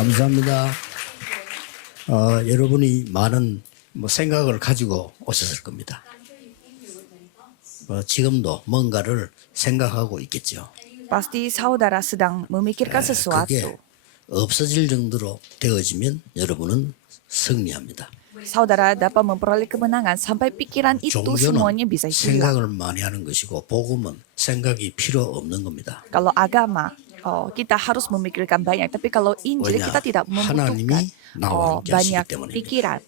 감사합니다. 여러분이 많은 생각을 가지고 오셨을 겁니다. 지금도 뭔가를 생각하고 있겠죠. Pasti saudara sedang memikirkan 그게 sesuatu. 없어질 정도로 되어지면 여러분은 승리합니다. Saudara dapat memperoleh kemenangan sampai pikiran itu semuanya 종교는 bisa hilang. 생각을 많이 하는 것이고 복음은 생각이 필요 없는 겁니다. Kalau agama, kita harus memikirkan banyak. Tapi kalau Injil 왜냐? kita tidak membutuhkan 하나님이 나와 함께 banyak 하시기 때문입니다. pikiran.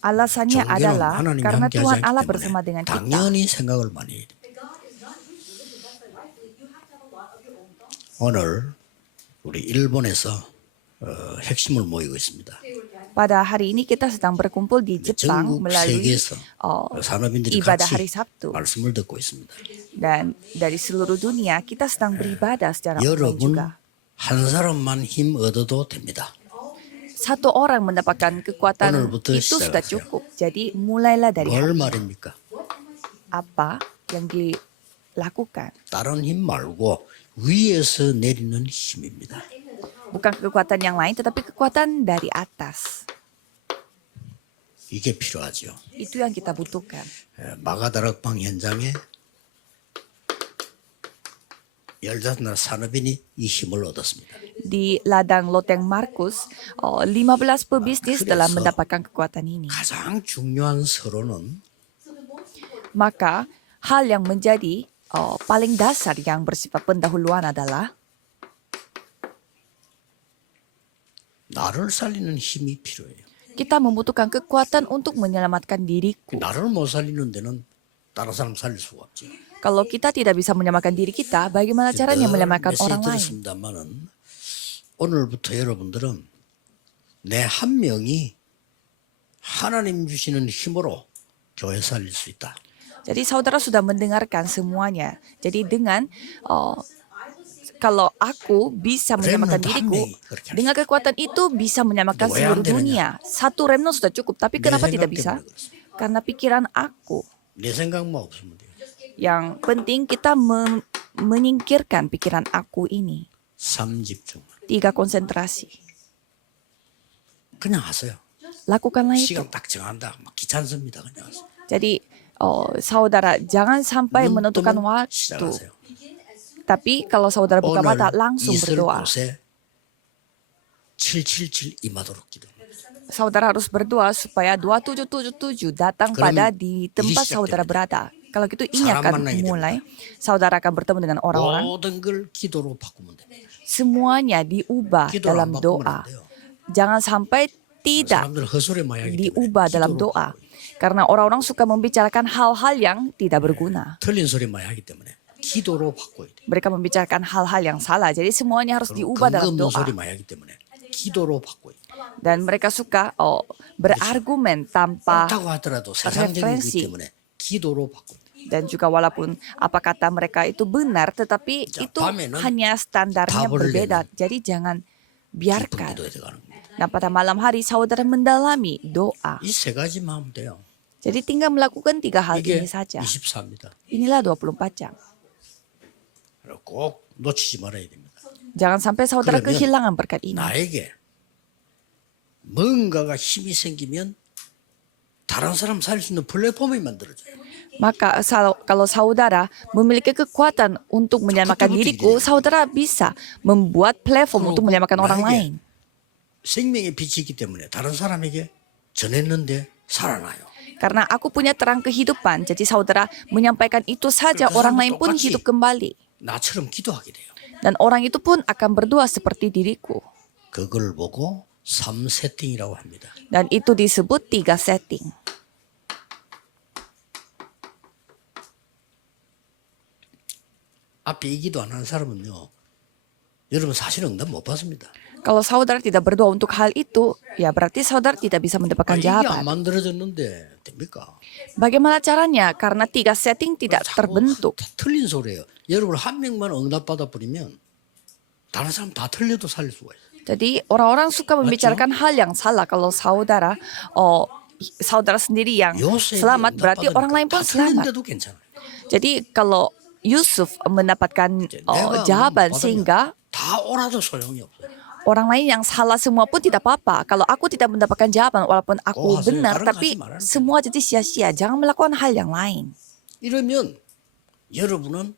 Alasannya 종교는 adalah 하나님이 karena 함께 Tuhan 하지 Allah 않기 bersama 때문에 dengan kita. 당연히 생각을 많이 해야 됩니다. 오늘 우리 일본에서 핵심을 모이고 있습니다. Pada hari ini kita sedang berkumpul di Jepang 전국 melalui 세계에서 산업인들이 ibadah 같이 hari Sabtu. 말씀을 듣고 있습니다. Dan dari seluruh dunia kita sedang beribadah secara online 여러분 juga. 한 사람만 힘 얻어도 됩니다. Satu orang mendapatkan kekuatan 오늘부터 itu sudah 시작하세요. cukup. Jadi mulailah dari 뭘 hari ini. 말입니까? Apa yang dilakukan. 다른 힘 말고 위에서 내리는 힘입니다. Bukan kekuatan yang lain tetapi kekuatan dari atas. 이게 필요하죠. Itu yang kita butuhkan. 마가다락방 현장에 15 산업인이 이 힘을 얻었습니다. Di ladang loteng Markus, 15 pebisnis telah mendapatkan kekuatan ini. 가장 중요한 서론은 Maka hal yang menjadi paling dasar yang bersifat pendahuluan adalah 나를 살리는 힘이 필요해요. kita membutuhkan kekuatan untuk menyelamatkan diriku. 나를 못 살리는 데는 다른 사람 살릴 수가 없죠. Kalau kita tidak bisa menyelamatkan diri kita, bagaimana caranya menyelamatkan orang lain? 들었습니다만은 오늘부터 여러분들은 내 한 명이 하나님 주시는 힘으로 교회 살릴 수 있다. Jadi saudara sudah mendengarkan semuanya. Jadi dengan kalau aku bisa menyelamatkan diriku, dengan kekuatan itu bisa menyelamatkan seluruh dunia. Satu remnant sudah cukup, tapi kenapa tidak bisa? Karena pikiran aku. 내 생각만 없으면 돼요. Yang penting kita menyingkirkan pikiran aku ini. 3집중. 3 konsentrasi. 그냥 하세요. Lakukanlah itu. 시간 딱 정한다. 막 귀찮습니다. 그냥 하세요. Jadi saudara jangan sampai 눈 menentukan 뜨면 waktu. 시작하세요. Tapi kalau saudara buka 오늘 mata langsung 있을 berdoa. 곳에 777 임하도록 기도합니다. Saudara harus berdoa supaya 2777 datang pada di tempat 일이 saudara 시작됩니다. berada. Kalau gitu ini 사람 akan 만나게 mulai. Saudara akan bertemu dengan orang-orang. 모든 걸 기도로 바꾸면 됩니다. Semuanya diubah 기도를 dalam 안 바꾸면 doa. 안 돼요. Jangan sampai tidak 사람들 헛소리 많이 하기 때문에 diubah dalam 기도로 doa. 바꿔요. Karena orang-orang suka membicarakan hal-hal yang tidak berguna. 틀린 소리 많이 하기 때문에 기도로 바꿔야 돼요. Mereka membicarakan hal-hal yang salah. Jadi semuanya harus 그리고 diubah 근거 dalam 없는 doa. 소리 많이 하기 때문에 기도로 바꿔야 돼요. Dan mereka suka berargumen tanpa 그렇다고 하더라도 세상적인 referensi. 거기 때문에 기도로 바꿔야 돼요. Dan juga walaupun apa kata mereka itu benar, tetapi 자, itu 밤에는 hanya standarnya 답을 berbeda. 내는 Jadi jangan 깊은 biarkan. 기도에 들어가는 겁니다. Nah pada malam hari saudara mendalami doa. 이 세 가지만 하면 돼요. Jadi tinggal melakukan 3 hal 이게 ini saja. 24입니다. Inilah 24 jam. 꼭 놓치지 말아야 됩니다. Jangan sampai saudara 그러면 kehilangan berkat ini. 나에게 뭔가가 힘이 생기면 다른 사람 살릴 수 있는 플랫폼이 만들어져요. Maka kalau saudara memiliki kekuatan untuk menyelamatkan diriku, saudara bisa membuat platform untuk menyelamatkan orang lain. 생명의 빛이 있기 때문에 다른 사람에게 전했는데 살아나요. Karena aku punya terang kehidupan, jadi saudara menyampaikan itu saja, 그러니까 orang 사람도 lain pun 똑같이 hidup kembali. 나처럼 기도하게 돼요. Dan orang itu pun akan berdoa seperti diriku. 그걸 보고 3세팅이라고 합니다. Dan itu disebut 3 setting. 앞에 이 기도 안 하는 사람은요. 여러분 사실 응답 못 받습니다. Kalau saudara tidak berdoa untuk hal itu, ya berarti saudara tidak bisa mendapatkan 이게 안 jawaban. 만들어졌는데 됩니까? Bagaimana caranya? Karena 3 setting tidak terbentuk. 다 틀린 소리예요. 여러분 한 명만 응답 받아 버리면 다른 사람 다 틀려도 살릴 수가 있어요. Jadi orang-orang suka membicarakan hal yang salah. Kalau saudara sendiri yang 요셉이 selamat, 응답 berarti orang lain 받으니까 pun 다 selamat. 틀린데도 괜찮아요. Jadi kalau Yusuf mendapatkan 내가 jawaban 받으면 sehingga 다 오라도 소용이 없어요. orang lain yang salah semua pun tidak apa-apa. Kalau aku tidak mendapatkan jawaban walaupun aku hasil benar, 다른 거 tapi 하지 말아라. semua jadi sia-sia. Jangan melakukan hal yang lain. 이러면 여러분은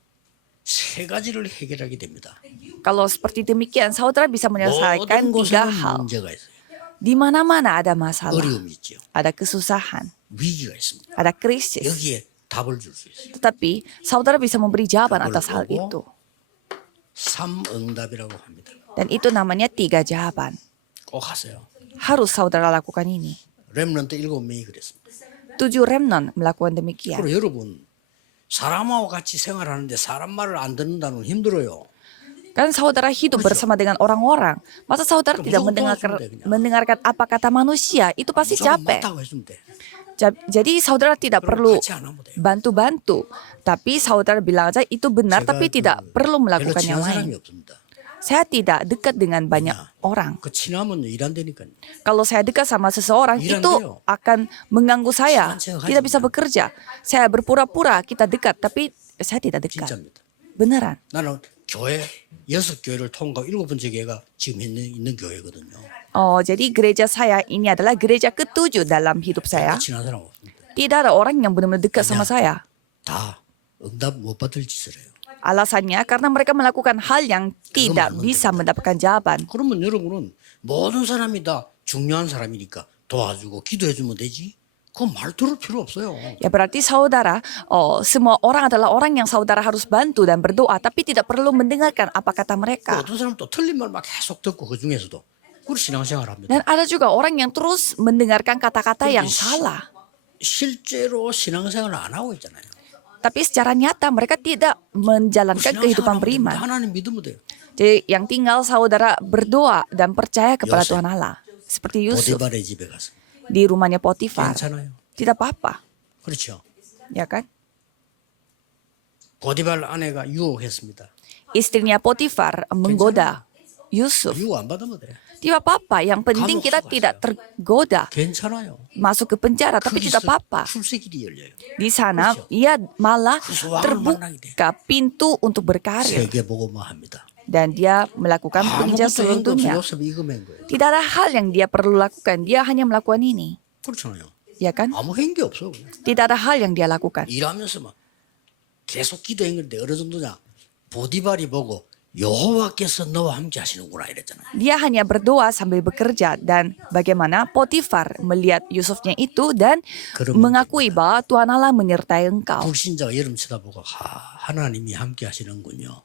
세 가지를 해결하게 됩니다. Kalau seperti demikian, saudara bisa menyelesaikan 모든 3 곳에는 hal. 문제가 있어요. Di mana-mana ada masalah, 어려움이 있죠. ada kesusahan, 위기가 있습니다. ada krisis. 여기에 답을 줄 수 있어요. Tetapi saudara bisa memberi jawaban 그걸 atas hal 보고 itu. 삼응답이라고 합니다. Dan itu namanya 3 jawaban. 꼭 하세요. Harus saudara lakukan ini. 렘넌트 7명이 그랬습니다. 7 remnant melakukan demikian. 그리고 여러분 사람하고 같이 생활하는데 사람 말을 안 듣는다는 건 힘들어요. Kan saudara hidup bersama dengan orang-orang. Masa saudara tidak mendengarkan apa kata manusia? Itu pasti 무조건 capek. 맞다고 해주면 돼. Jadi saudara tidak perlu 같이 안 하면 돼요. bantu-bantu. Tapi saudara bilang aja itu benar, tapi tidak perlu 별로 melakukan yang 친한 사람이 lain. 없습니다. Saya tidak dekat dengan banyak orang. 그 친하면 일 안 되니까요. Kalau saya dekat sama seseorang, Iran itu 돼요. akan mengganggu saya. Siapa Tidak bisa 하지? bekerja. Saya berpura-pura kita dekat, tapi saya tidak dekat. 진짜입니다. Beneran. 나는 교회 6교회를 통과하고 7번째 교회가 지금 있는 교회거든요. Oh, jadi gereja saya ini adalah gereja ke-7 dalam hidup saya. 친한 사람 없습니다. Tidak ada orang yang benar-benar dekat sama saya. 다 응답 못 받을 짓을 해요. Alasannya karena mereka melakukan hal yang tidak 그러면 안 bisa 됩니다. mendapatkan jawaban. 그러면 여러분은 모든 사람이 다 중요한 사람이니까 도와주고 기도해주면 되지. 그건 말 들을 필요 없어요. Ya berarti saudara, semua orang adalah orang yang saudara harus bantu dan berdoa, tapi tidak perlu mendengarkan apa kata 또 mereka. 어떤 사람 또 틀린 말 막 계속 듣고 그 중에서도 우리 신앙생활 합니다. Dan ada juga orang yang terus mendengarkan kata-kata yang salah. 실제로 신앙생활을 안 하고 있잖아요. Tapi secara nyata mereka tidak menjalankan kehidupan 신앙생활 beriman. 하나님 믿으면 돼요. Jadi yang tinggal saudara berdoa dan percaya kepada Yosef. Tuhan Allah. Seperti Yusuf 보디발의 집에 가서 di rumahnya Potifar. 괜찮아요. Tidak apa-apa, 그렇죠. ya kan? 보디발 아내가 유혹했습니다. Istrinya Potifar menggoda Yusuf. 유혹 안 받으면 돼. Tidak apa-apa, yang penting kita tidak tergoda 괜찮아요. masuk ke penjara, tapi tidak apa-apa. 출세길이 열려요. Di sana ia malah Kesuwangan terbuka pintu untuk berkarir 세계 복음화 합니다. dan dia melakukan pekerjaan 아무것도 seluruh 행동 없이 dunia. 요셉이 이거 맨 거예요. Tidak ada hal yang dia perlu lakukan, dia hanya melakukan ini, 그렇잖아요. ya kan? 아무 행기 없어. 그냥. Tidak ada hal yang dia lakukan. 일하면서 막 계속 기도했는데 어느 정도냐. 보디발이 보고 여호와께서 너와 함께 하시는구나 이랬잖아요. Dia hanya berdoa sambil bekerja dan bagaimana Potifar melihat Yusufnya itu dan mengakui bahwa Tuhan Allah menyertai engkau. 불신자가 여름 쳐다보고 하나님이 함께 하시는군요.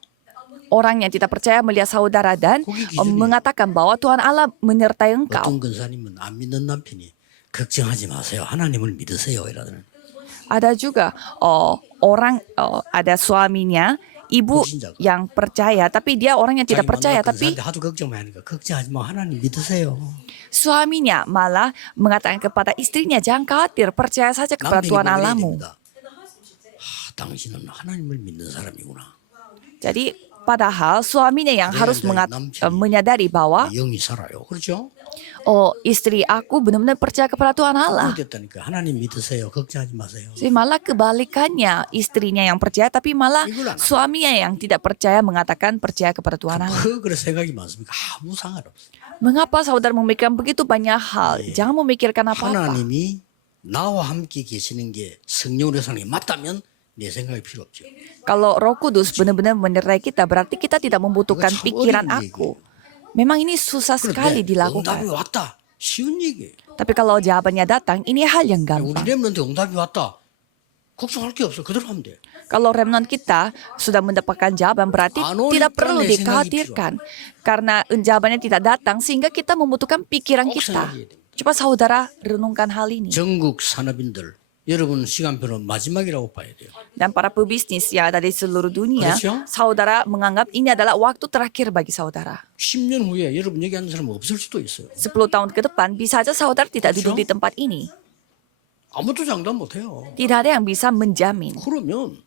Orang yang tidak percaya melihat saudara dan mengatakan bahwa Tuhan Allah menyertai engkau. 어떤 근사님은 안 믿는 남편이 걱정하지 마세요. 하나님을 믿으세요. 이러더니 Ada juga ada suaminya, ibu yang percaya, tapi dia orang yang tidak percaya, tapi 하도 걱정만 하니까 걱정하지 마. 하나님 믿으세요. suaminya malah mengatakan kepada istrinya, jangan khawatir, percaya saja kepada 남편이 Tuhan 그래야 Allahmu. 됩니다. 당신은 하나님을 믿는 사람이구나. Jadi padahal suaminya yang harus menyadari bahwa 영이 살아요. 그렇죠? istri aku benar-benar percaya kepada Tuhan Allah. 됐다니까. 하나님 믿으세요. 걱정하지 마세요. Jadi malah kebalikannya, istrinya yang percaya tapi malah suaminya yang tidak percaya mengatakan percaya kepada Tuhan Allah. 그래 생각이 많습니까? 아무 상관없어요. Mengapa saudara memikirkan begitu banyak hal? Jangan memikirkan apa-apa. 하나님이 나와 함께 계시는 게 성령으로 사는 게 맞다면 내 생각이 필요 없죠. Kalau Roh Kudus benar-benar menyertai kita, berarti kita tidak membutuhkan 참 pikiran 어려운 aku. Memang ini susah sekali 응답이 dilakukan. 왔다. 쉬운 얘기예요. Tapi kalau jawabannya datang, ini hal yang 우리 gampang. 렘넌트 응답이 왔다. 걱정할 게 없어. 그대로 하면 돼. Kalau remnant kita sudah mendapatkan jawaban, berarti tidak perlu dikhawatirkan. Karena jawabannya tidak datang, sehingga kita membutuhkan pikiran kita. Coba saudara renungkan hal ini. 전국 산업인들 여러분 시간표는 마지막이라고 봐야 돼요. Dan para pebisnis yang ada di seluruh dunia, 그렇죠? saudara menganggap ini adalah waktu terakhir bagi saudara. 10년 후에 여러분 여기 앉는 사람 없을 수도 있어요. 10 tahun ke depan, bisa saja saudara tidak duduk di tempat ini. 아무도 장담 못 해요. Tidak ada yang bisa menjamin. 그러면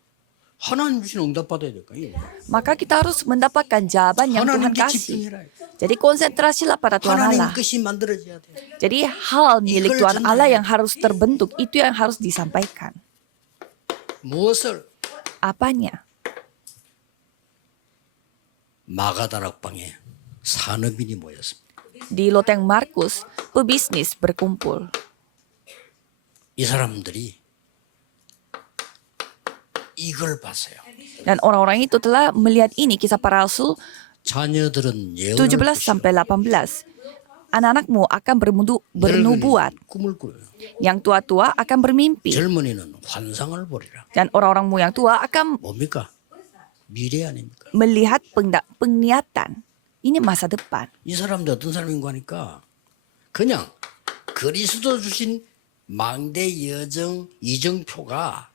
하나님 주신 응답 받아야 될까요? Maka kita harus mendapatkan jawaban yang Tuhan 하나님께 kasih. 집중해라. Jadi konsentrasilah pada Tuhan 하나님 Allah. 것이 만들어져야 돼. Jadi hal milik Tuhan Allah yang harus terbentuk, itu yang harus disampaikan. 무엇을 Apanya? 마가다락방에 산업인이 모였습니다. Di loteng Markus, pebisnis berkumpul. 이 사람들이 이걸 봤어요. Dan orang-orang itu telah melihat ini, Kisah Para Rasul 자녀들은 17 예언을 sampai 18. Anak-anakmu akan bernubuat, 꿈을 꿔요. yang tua-tua akan bermimpi, 젊은이는 환상을 보리라. dan orang-orangmu yang tua akan 뭡니까? 미래 아닙니까? melihat penglihatan. Ini masa depan. 이 사람들 어떤 사람인가 하니까 그냥 그리스도 주신 망대 여정 이정표가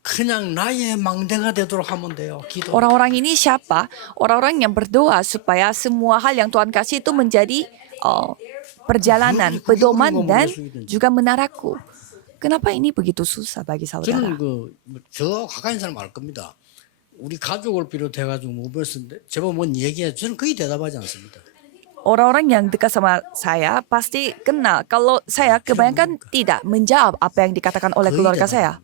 그냥 나의 망대가 되도록 하면 돼요. 기도. Orang-orang ini siapa? Orang-orang yang berdoa supaya semua hal yang Tuhan kasih itu menjadi perjalanan, pedoman dan juga menaraku. Kenapa ini begitu susah bagi saudara? 저는 저 가까이 있는 사람 알 겁니다. 우리 가족을 비롯해가지고 모였는데 제가 뭔 얘기해 저는 거의 대답하지 않습니다. Orang-orang yang dekat sama saya pasti kenal kalau saya kebanyakan tidak menjawab apa yang dikatakan oleh keluarga saya.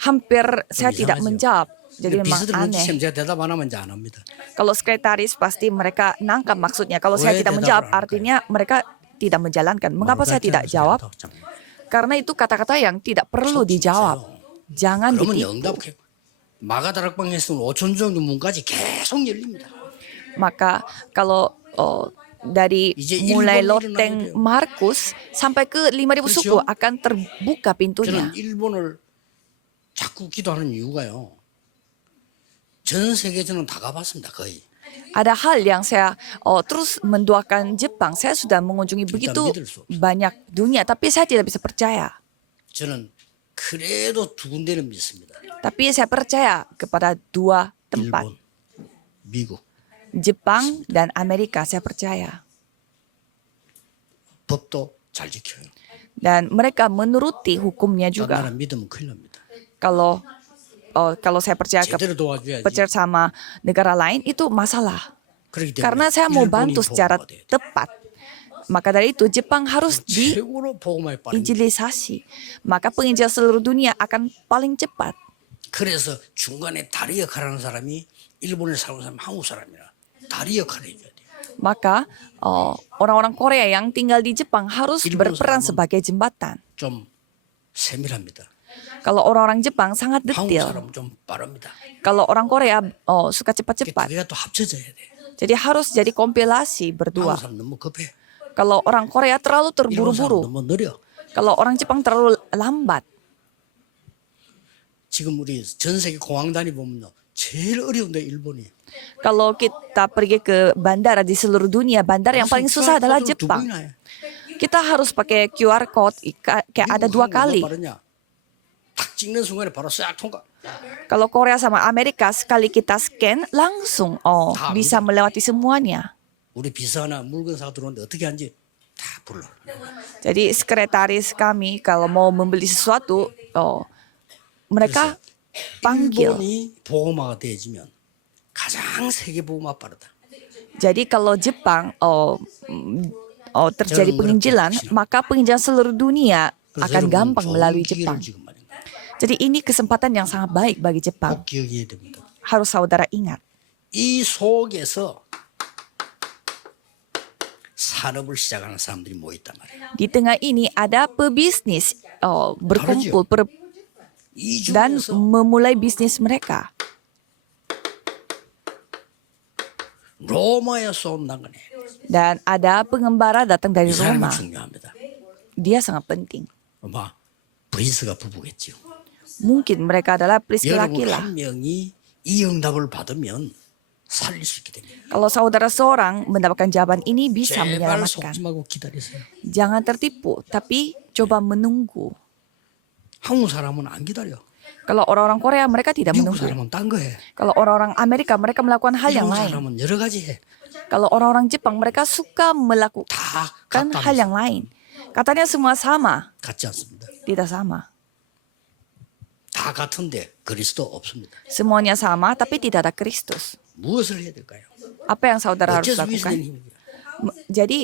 Hampir saya tidak menjawab. Jadi memang aneh. 제가 대답 안 하면 이제 안 합니다. Kalau sekretaris pasti mereka nangkap maksudnya. Kalau saya tidak menjawab artinya mereka tidak menjalankan. Mengapa saya tidak jawab? Karena itu kata-kata yang tidak perlu dijawab. Jangan 그러면 ditipu. 응답해. 마가다락방에서는 5천 정도 문까지 계속 열립니다. Maka kalau dari 이제 mulai 일본이 loteng 일어나야 돼요. Markus sampai ke 5.000 suku 그렇죠? akan terbuka pintunya. 저는 일본을 자꾸 기도하는 이유가요. 전 세계 저는 다 가봤습니다. 거의. Ada hal yang saya terus mendoakan Jepang. Saya sudah mengunjungi begitu 믿을 수 없어요. banyak dunia, tapi saya tidak bisa percaya. 저는 그래도 두 군데는 믿습니다. Tapi saya percaya kepada dua tempat, 일본, 미국. Jepang dan Amerika. Saya percaya. 법도 잘 지켜요. Dan mereka menuruti hukumnya 딴 juga. 나라 믿으면 큰일 납니다. Kalau saya percaya 제대로 도와줘야지. sama negara lain itu masalah. 그렇기 때문에 Karena saya mau 일본이 bantu secara 보호가 돼야 돼요. tepat. Maka dari itu Jepang harus 최고로 보호망이 빠른. diinjilisasi. Maka penginjil seluruh dunia akan paling cepat. 그래서 중간에 다리 역할하는 사람이 일본에 사는 사람, 한국 사람이라 다리 역할을 해줘야 돼요. Maka orang-orang Korea yang tinggal di Jepang harus Ilmu berperan sama. sebagai jembatan. 좀 세밀합니다. Kalau orang Jepang sangat 한국 detail. 사람은 좀 빠릅니다. Kalau orang Korea suka 두 cepat-cepat. 개가 또 합쳐져야 돼. Jadi harus jadi kompilasi berdua. 한국 사람 너무 급해. Kalau orang Korea terlalu 일본 사람 terburu-buru. 너무 느려. Kalau orang Jepang terlalu lambat. 지금 우리 전 세계 공항 다니 보면요. 제일 어려운데 일본이. Kalau kita pergi ke bandara di seluruh dunia, bandara yang paling susah adalah Jepang. Kita harus pakai QR code kayak ada 2 kali. 탁 찍는 순간에 바로 싹 통과. Kalau Korea sama Amerika sekali kita scan langsung bisa melewati semuanya. 우리 비서나 물건사가 들어오는데 어떻게 하는지 다 불러. Jadi sekretaris kami kalau mau membeli sesuatu, mereka panggil. 일본이 보호마가 되어지면 가장 세계 보호마 빠르다. Jadi kalau Jepang terjadi penginjilan, maka penginjilan seluruh dunia akan gampang melalui Jepang. Jadi ini kesempatan yang sangat baik bagi Jepang. 꼭 기억해야 됩니다. Harus saudara ingat. 이 속에서 산업을 시작하는 사람들이 모여 있단 말이에요. Di tengah ini ada pebisnis berkumpul 이 dan 중에서 memulai bisnis mereka. 로마에서 온다는 거네. Dan ada pengembara datang dari 이 사람이 Roma. 중요합니다. Dia sangat penting. 아마 브리스가 부부겠죠. Mungkin mereka adalah Priscilla 여러분 Aquila. 한 명이 이 응답을 받으면 살릴 수 있게 됩니다. Kalau saudara seorang mendapatkan jawaban ini bisa 제발 menyelamatkan. 속지 말고 기다리세요. Jangan tertipu, tapi coba menunggu. 한국 사람은 안 기다려. Kalau orang-orang Korea mereka tidak 미국 menunggu. 사람은 딴 거 해. Kalau orang-orang Amerika mereka melakukan hal yang 일본 lain. 사람은 여러 가지 해. Kalau orang-orang Jepang mereka suka 다 melakukan hal 같다면서. yang lain. Katanya semua sama, 같지 않습니다. tidak sama. 다 같은데 그리스도 없습니다. Semuanya sama tapi tidak ada Kristus. 무엇을 해야 될까요? Apa yang saudara harus 어째서 위에서 lakukan? 내는 힘이야? Jadi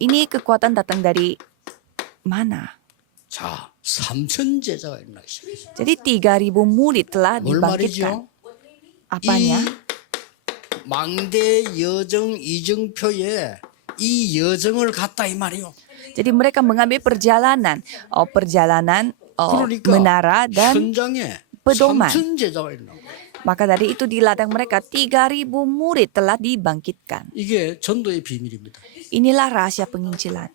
ini kekuatan datang dari mana? 자, 3천 제자가 일어나기 시작했어요. Jadi 3.000 murid telah 뭘 dibangkitkan. 말이죠? Apanya? 망대 여정 이정표에 이 여정을 갔다 이 말이요. Jadi mereka mengambil perjalanan, 그러니까 menara dan 현장에 pedoman. 3천 제자가 있나. maka dari itu di ladang mereka 3.000 murid telah dibangkitkan. 이게 전도의 비밀입니다. Inilah rahasia penginjilan.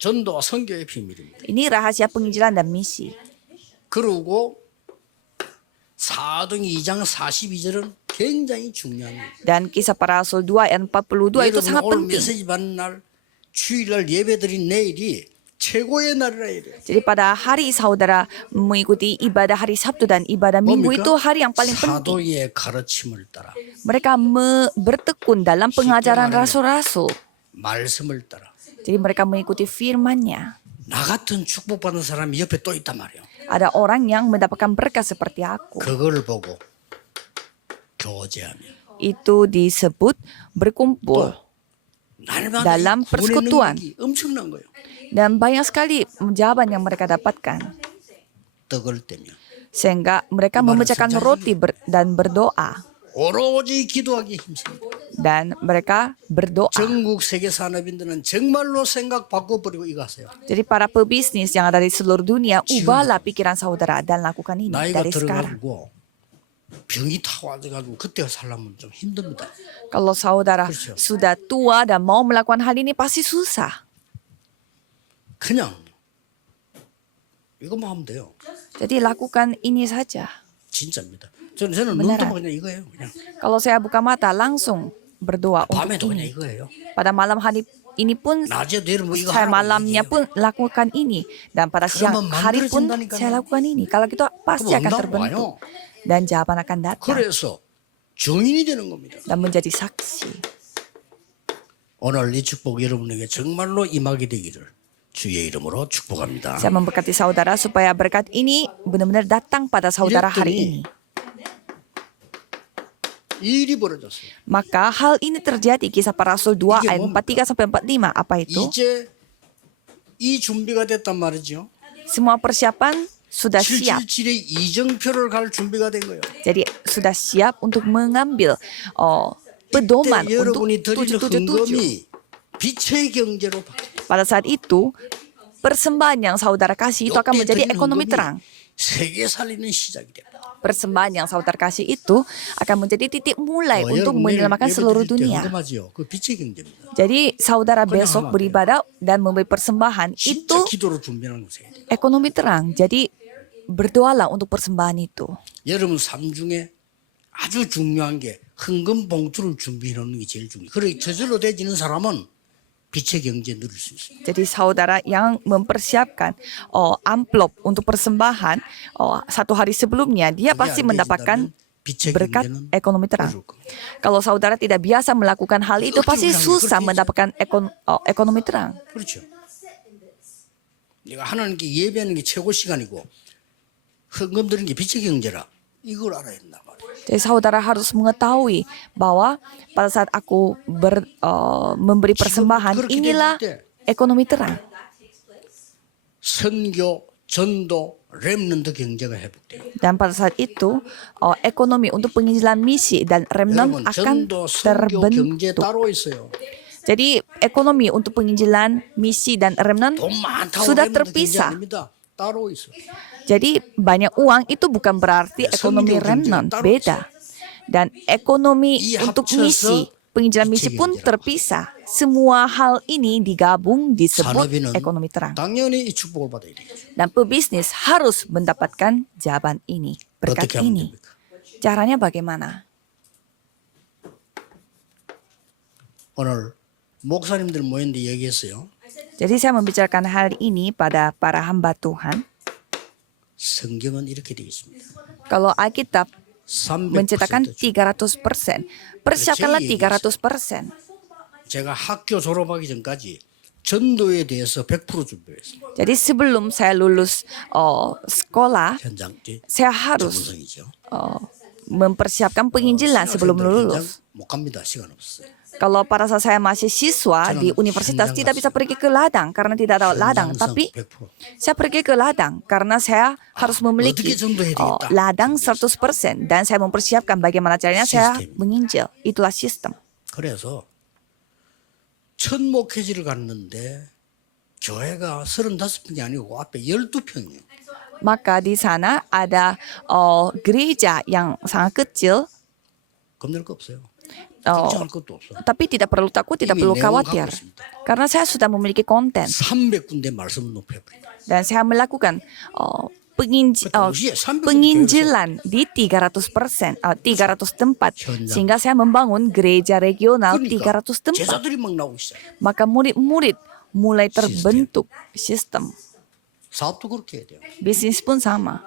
전도와 선교의 비밀입니다. Ini rahasia penginjilan dan misi. 그리고 사도행 2장 42절은 굉장히 중요합니다. Dan kisah para rasul 2 ayat 42 itu 여러분 sangat 오늘 penting. 메시지 받는 날 주일날 예배드린 내일이 최고의 날이라 이래요. Jadi pada hari saudara mengikuti ibadah hari Sabtu dan ibadah Minggu itu hari yang paling penting. 사도의 가르침을 따라 Mereka bertekun dalam pengajaran rasul-rasul. 말씀을 따라 Jadi mereka mengikuti firman-Nya. 나 같은 축복받은 사람이 옆에 또 있단 말이에요. Ada orang yang mendapatkan berkat seperti aku. 그걸 보고 교제하며 Itu disebut berkumpul. 날마다 dalam 이 구원의 persekutuan. 능력이 엄청난 거예요. Dan banyak sekali jawaban yang mereka dapatkan. 떡을 떼며 Sehingga mereka memecahkan roti dan berdoa. 오로지 기도하기 힘씁니다. Dan mereka berdoa. 전국 세계 산업인들은 정말로 생각 바꿔버리고 이거 하세요. Jadi para pebisnis yang ada di seluruh dunia, ubahlah pikiran saudara dan lakukan ini 나이가 dari sekarang. 들어가고 병이 타와가지고 그때 살려면 좀 힘듭니다. Kalau saudara 그렇죠. sudah tua dan mau melakukan hal ini pasti susah. 그냥 이거만 하면 돼요. Jadi lakukan ini saja. 진짜입니다. 저는 눈 beneran. 뜨고 그냥 이거예요. 그냥 Kalau saya buka mata langsung berdoa 밤에도 untuk 그냥 ini. 이거예요. Pada malam hari ini pun 낮에도 이런 뭐 이거 saya 하라고 malamnya 얘기해요. pun lakukan ini. Dan pada siang 그러면 hari pun 만들어진다니까요. saya lakukan ini. Kalau gitu pasti 그럼 akan 응답 terbentuk. 와요. Dan jawaban akan datang. 그래서 증인이 되는 겁니다. Dan menjadi saksi. 오늘 이 축복 여러분에게 정말로 임하게 되기를 주의 이름으로 축복합니다. Saya memberkati saudara supaya berkat ini benar-benar datang pada saudara hari ini. 이 일이 벌어졌어요. Maka hal ini terjadi kisah para rasul 2 이게 ayat 43 sampai 45. Apa itu? 이제 이 준비가 됐단 말이죠. Semua persiapan sudah siap. 777의 이정표를 갈 준비가 된 거예요. Jadi sudah siap untuk mengambil pedoman 이때 untuk 여러분이 드릴 777. 헌금이 빛의 경제로 바뀌어요. Pada saat itu, persembahan yang saudara kasih itu akan menjadi ekonomi terang. 세계 살리는 시작이 됩니다. Persembahan yang saudara kasih itu akan menjadi titik mulai untuk 여러분 내일 menyelamatkan seluruh 예배 드릴 때 dunia. 헌금하지요. 그 빛의 경제입니다. Jadi saudara Kau besok jangan beribadah dan memberi persembahan itu 진짜 기도로 준비하는 거세요. ekonomi terang. Jadi berdoalah untuk persembahan itu. 여러분 삶 중에 아주 중요한 게 헌금 봉투를 준비해 놓는 게 제일 중요해요. 그래 저절로 되지는 사람은 빛의 경제 누릴 수 있어요. Jadi saudara yang mempersiapkan amplop untuk persembahan satu hari sebelumnya, dia 그게 pasti 안 mendapatkan 되신다면 빛의 berkat 경제는 ekonomi terang. 어려울 겁니다. Kalau saudara tidak biasa melakukan hal itu, pasti susah mendapatkan ekonomi terang. 그렇죠. 내가 하나님께 예배하는 게 최고 시간이고 헌금 드리는 게 빛의 경제라 이걸 알아야 된단 말이에요. Jadi saudara harus mengetahui bahwa pada saat aku memberi persembahan, inilah ekonomi terang. 선교, 전도, 렘넌트 경제가 회복돼요. Dan pada saat itu, ekonomi untuk penginjilan misi dan remnant 여러분 akan 전도, 선교, 경제 terbentuk. 따로 있어요. Jadi ekonomi untuk penginjilan misi dan remnant 돈 많다고 sudah 렘넌트 경제 terpisah. 아닙니다. 따로 있어요. Jadi banyak uang itu bukan berarti Ya, ekonomi 선교 remnant, 경제는 따로 beda. Dan ekonomi 이 untuk 합쳐서 misi, penginjilan misi 빛의 pun 경제라고. terpisah. Semua hal ini digabung disebut 산업인은 ekonomi terang. 당연히 이 축복을 받아야 되겠죠. Dan pebisnis harus mendapatkan jawaban ini, berkat 어떻게 하면 ini. 됩니까? Caranya bagaimana? 오늘 목사님들 모였는데 얘기했어요. Jadi saya membicarakan hal ini pada para hamba Tuhan. 성경은 이렇게 되어 있습니다. Kalau Alkitab 300% mencetakkan 죠. 300%. Persiapkanlah 300%. 제가 학교 졸업하기 전까지 전도에 대해서 100% 준비했어요. Jadi sebelum saya lulus sekolah, 현장 saya harus 전문성이죠. mempersiapkan penginjilan sebelum 신학생들 lulus. 현장 못 갑니다. 시간 없어요. Kalau pada saat saya masih siswa di universitas tidak bisa pergi ke ladang karena tidak ada ladang. Tapi 100%. saya pergi ke ladang karena saya harus memiliki 어떻게 정도해야 되겠다. ladang 100% dan saya mempersiapkan bagaimana caranya saya 시스템. menginjil. Itulah sistem. 그래서 첫 목회지를 갔는데 교회가 35평이 아니고 앞에 12평이에요. Maka di sana ada gereja yang sangat kecil, 겁낼 거 없어요. 어, 걱정할 것도 없어. tapi tidak perlu takut, tidak 이미 perlu 내용 khawatir. 갖고 있습니다. Karena saya sudah memiliki konten 300군데 말씀을 높여버려요. dan saya melakukan 동시에 300군데 penginjilan di 300%, 300 tempat. 현장. Sehingga saya membangun gereja regional 300 tempat. 제자들이 막 나오기 시작해요. Maka murid-murid mulai terbentuk sistem. 사업도 그렇게 해야 돼요. Bisnis pun sama.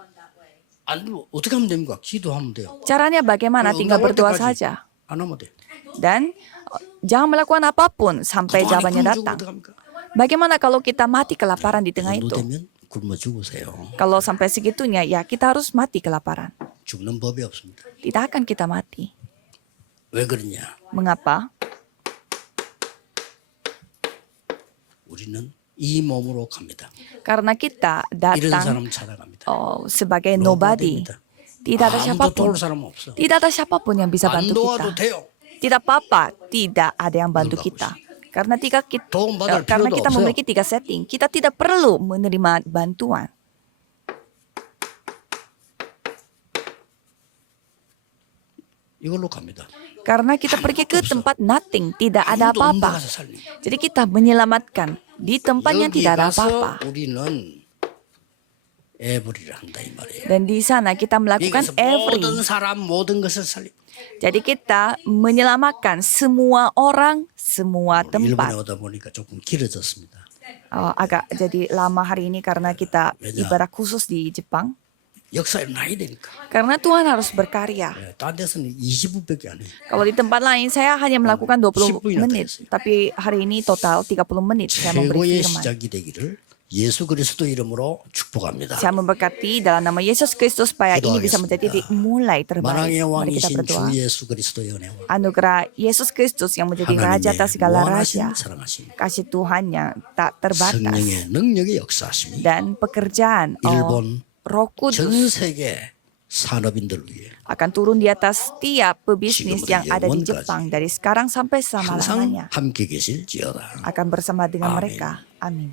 안 되면 어떻게 하면 됩니까? 기도하면 돼요. Caranya bagaimana? Tinggal 응답할 berdoa 때까지 saja. 안 하면 돼. Dan jangan melakukan apapun sampai jawabannya 그동안에 datang. 굶어 죽으면 어떡합니까? Bagaimana kalau kita mati kelaparan di 그 tengah 정도 itu? 되면 굶어 죽으세요. Kalau sampai segitunya, ya kita harus mati kelaparan. 죽는 법이 없습니다. Tidak akan kita mati. 왜 그러냐? Mengapa? 우리는 이 몸으로 갑니다. Karena kita 이런 datang 사람 찾아갑니다. sebagai nobody. Tidak ada 아무도 siapapun. 도울 사람 없어. Tidak ada siapapun yang bisa 안 bantu 도와도 kita. 돼요. Tidak apa-apa, tidak ada yang bantu kita. Karena 도움받을 karena 필요도 kita 없어요. memiliki 3 setting, kita tidak perlu menerima bantuan. 이걸로 갑니다. Karena kita pergi ke tempat nothing, tidak ada 아무도 없는 데 apa-apa. 가서 살림. Jadi kita menyelamatkan di tempat yang 여기 tidak ada 가서 apa-apa. 우리는 에브리를 한다 이 말이에요. Dan di sana kita melakukan 여기서 every. 모든 사람 모든 것을 살림. Jadi kita menyelamatkan semua orang, semua 일본에 tempat. 오다 보니까 조금 길어졌습니다. Agak jadi lama hari ini karena kita 왜냐? ibadah khusus di Jepang. 역사에 나야 되니까. Karena Tuhan harus berkarya. 딴 데서는 20분밖에 안 해. Kalau di tempat lain saya hanya melakukan 20 10분이나 menit. 됐어요. Tapi hari ini total 30 menit saya memberi 최고의 firman. 시작이 되기를 예수 그리스도 이름으로 축복합니다. Saya memberkati dalam nama Yesus Kristus supaya ini bisa menjadi mulai terbaik. 만왕의 Mari kita 왕이신 berdoa. 주 예수 그리스도의 은혜와 Anugerah Yesus Kristus yang menjadi Raja atas segala raja. 무한하신 사랑하심 Kasih Tuhan yang tak terbatas. 성령의 능력의 역사하심이 Dan pekerjaan 일본 Roh Kudus 전 세계 산업인들 위해 akan turun di atas setiap pebisnis 지금부터 yang ada di 영원까지 Jepang dari sekarang sampai 항상 selama-lamanya. 함께 계실지어다. Akan bersama dengan Amin. mereka. Amin.